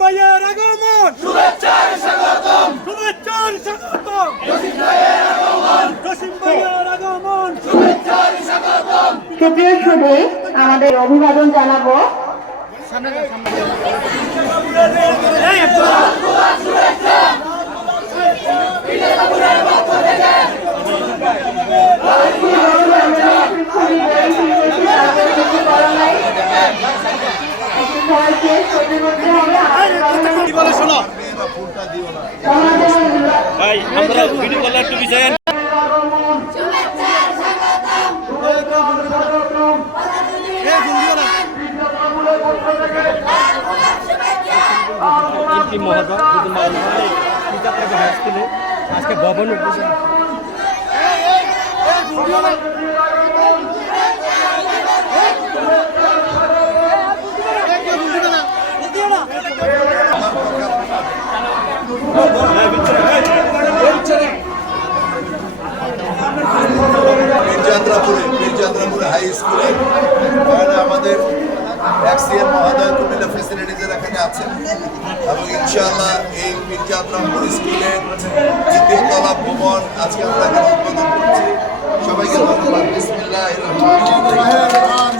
ভাইয়ের আগমন, শুভেচ্ছার স্বাগতম, শুভেচ্ছার স্বাগতম, জসিম ভাইয়ের আগমন, জসিম ভাইয়ের আগমন, শুভেচ্ছার স্বাগতম। সুপ্রিয় শুধু আমাদের অভিবাদন জানাবো। ভাই আমরা ভিডিও কল একটু বিষয় এমপি মহোদয় হাইস্কুলে আজকে ভবন উদ্বোধন মির্জাদ্রাপুরে হাই স্কুলে আমাদের এক্সিএম মহোদয় কুমিল্লা ফেসিলিটিজের এখানে আছেন এবং ইনশাআল্লাহ এই মির্জাদ্রাপুর স্কুলের দ্বিতীয় তলা ভবন আজকে আমরা এখানে উদ্বোধন করছি। সবাইকে ধন্যবাদ। বিসমিল্লাহির রহমানির রহিম।